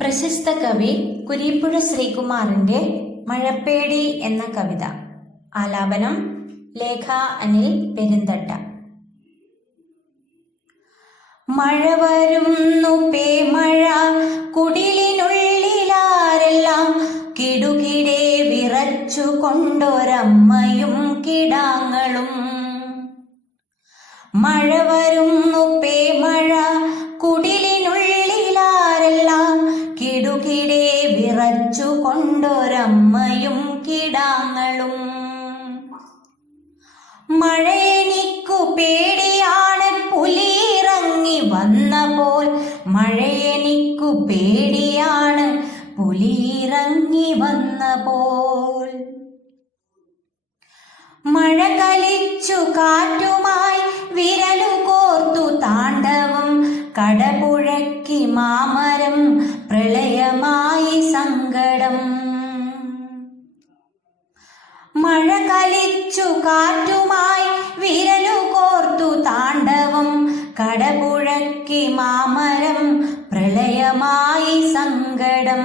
പ്രശസ്ത കവി കുരീപ്പുഴ ശ്രീകുമാറിന്റെ മഴപ്പേടി എന്ന കവിത. ആലാപനം ലേഖ അനിൽ പെരുന്തട്ട. മഴ വരുന്നു പേമഴ, കുടിലിനുള്ളിലാരെല്ലാം കിടുകിടേ വിറച്ചു കൊണ്ടൊരമ്മയും കിടാങ്ങളും. മഴ വരുന്നു പേമഴ, കുടിലിനുള്ളിലാരെല്ലാം കിടുകിടേ വിറച്ചു കൊണ്ടൊരമ്മയും കിടാങ്ങളും. മഴയെനിക്കു പേടിയാണ് പുലിയിറങ്ങി വന്നപ്പോൾ, മഴയെനിക്കു പേടിയാണ് പുലിയിറങ്ങി വന്നപ്പോൾ. മഴ കലിച്ചു കാറ്റുമായി വിരലു കോർത്തു താണ്ഡവം, കടപുഴക്കി മാമരം പ്രളയമായി സങ്കടം. മഴ കലിച്ചു കാറ്റുമായി വിരലു കോർത്തു താണ്ഡവം, കടപുഴക്കി മാമരം പ്രളയമായി സങ്കടം.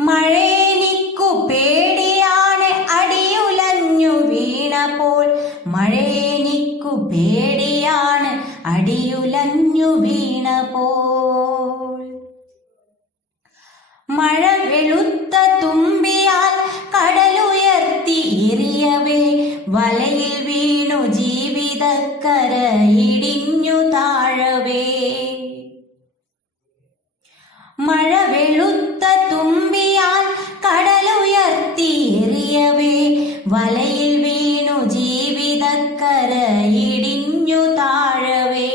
മഴയെനിക്കു പേടിയാണ് അടിയുലഞ്ഞു വീണപ്പോൾ, മഴയെനിക്കു പേടിയാണ് അടിയുലഞ്ഞു വീണപ്പോൾ. മഴ വെളുത്ത തുമ്പിയാൽ കടലുയർത്തി എറിയവേ, വലയിൽ വീണു ജീവിതക്കര ഇടിഞ്ഞു താഴവേ. മഴ വെളുത്ത തുമ്പിയാൽ കടലുയർത്തി എറിയവേ, വലയിൽ വീണു ജീവിതക്കര ഇടിഞ്ഞു താഴവേ.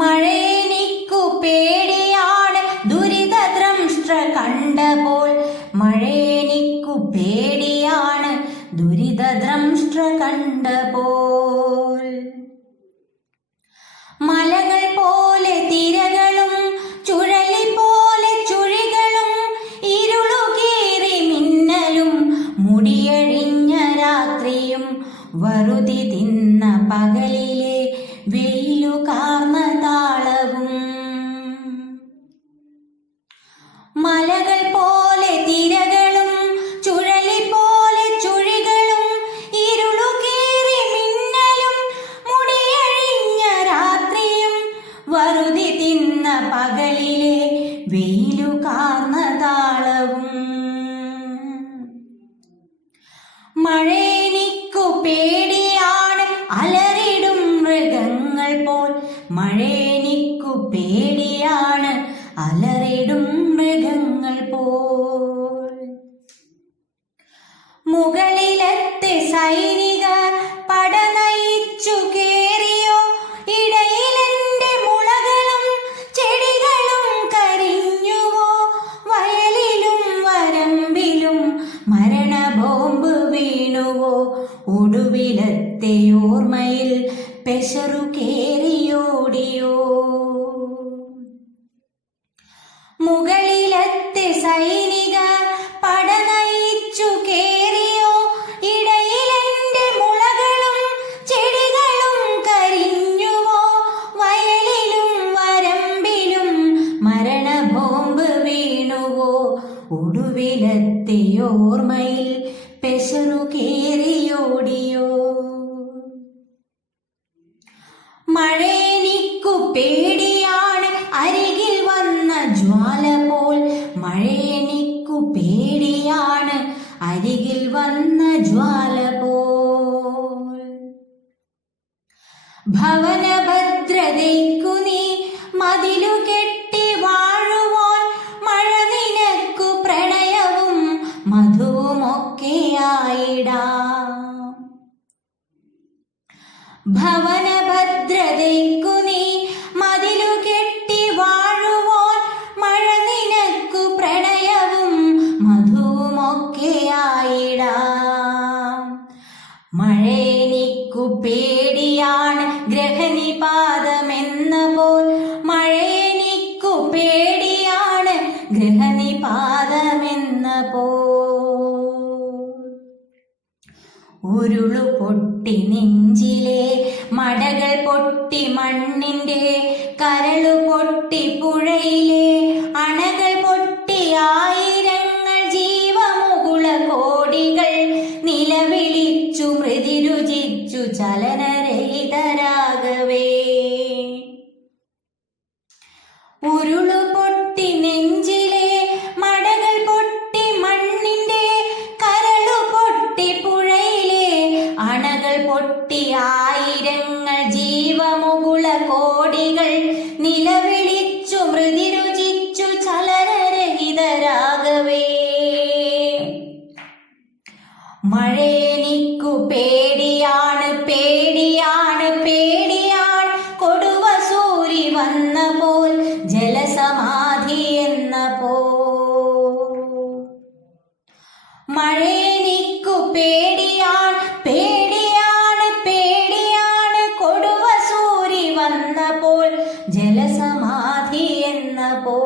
മഴയെനിക്കു പേടിയാണ് ദുരിതദ്രംഷ്ട്ര കണ്ടപ്പോൾ, മഴയെനിക്കു പേടിയാണ് ദുരിതദ്രംഷ്ട്ര കണ്ടപ്പോൾ. മലകൾ പോലെ തിരകളും ചുഴലി പോലെ ചുഴികളും, ഇരുളുകേറി മിന്നലും മുടിയഴിഞ്ഞ രാത്രിയും, വറുതി തിന്ന പകലിലെ വെയിലു കാർന്ന താളവും. മലകൾ പോലെ തിരകളും ചുഴലി പോലെ ചുഴികളും, ഇരുളുകേറി മിന്നലും മുടിയഴിഞ്ഞ രാത്രിയും, വറുതി തിന്ന പകലിലെ വെയിലു കാർന്ന താളവും. മഴയെനിക്കു പേടിയാണ് അലറിടും മൃഗങ്ങൾ പോൽ, മഴയെനിക്കു പേടിയാണ് അലറിടും മൃഗങ്ങൾ പോൽ. മുകളിലത്തെ സൈനികർ പട നയിച്ചു കേറിയോ, ഇടയിലെന്റെ മുളകളും ചെടികളും കരിഞ്ഞുവോ. വയലിലും വരമ്പിലും മരണ ബോംബ് വീണുവോ, ഒടുവിലത്തെ ഓർമ്മയിൽ പെശറു കേറിയോടിയോ. മുകളിലത്തെ സൈനികർ പട നയിച്ചു കേറിയോ, ഇടയിലെന്റെ മുളകളും ചെടികളും കരിഞ്ഞുവോ. വയലിലും വരമ്പിലും മരണ ബോംബ് വീണുവോ, ഒടുവിലത്തെ ഓർമ്മയിൽ പെശറു കേറിയോടിയോ. മഴയെനിക്കു പേടിയാണ് അരികിൽ വന്ന ജ്വാല പോൽ, മഴയെനിക്കു പേടിയാണ് അരികിൽ വന്ന ജ്വാല പോൽ. ഭവനഭദ്രതയ്ക്കു നീ മതിലു കെട്ടി വാഴുവാൻ, മഴ നിനക്കു പ്രണയവും മധുവുമൊക്കെയായിടാം. ഭവനഭദ്രതയ്ക്കു നീ മതിലു കെട്ടി വാഴുവാൻ, മഴ നിനക്കു പ്രണയവും മധുവുമൊക്കെയായിടാം. മഴയെനിക്കു പേടിയാണ് ഗ്രഹനിപാതമെന്ന പോൽ, മഴയെനിക്കു പേടിയാണ് ഗ്രഹനിപാതമെന്ന പോൽ. ഉരുളു പൊട്ടി നെഞ്ചിലെ മഴ മടകൾ പൊട്ടി മണ്ണിന്റെ കരളു പൊട്ടി പുഴയിലെ അണകൾ പൊട്ടി ആയിരങ്ങൾ ജീവമുകുള കോടികൾ നിലവിളിച്ചു മൃതിരുചിച്ചു ചലനരഹിതരാകവേ. ഉരുളു പൊട്ടി നെഞ്ചിലെ മടകൾ പൊട്ടി മണ്ണിന്റെ കരളു പൊട്ടി പുഴയിലെ അണകൾ പൊട്ടി ആയിരങ്ങൾ ജീവമുകുള കോടികൾ നിലവിളിച്ചു മൃതിരുചിച്ചു ചലനരഹിതരാകവേ. മഴയെനിക്കു പേടിയാണ് പേടിയാണ് പേടിയാണ് കൊടുവ സൂരി വന്ന പോൽ ജലസമാധി എന്ന പോ. മഴയെനിക്കു പേടിയാണ് പേടിയാണ് പേടിയാണ് കൊടുവ സൂരി വന്ന പോൽ ജലസമാധി എന്ന പോ.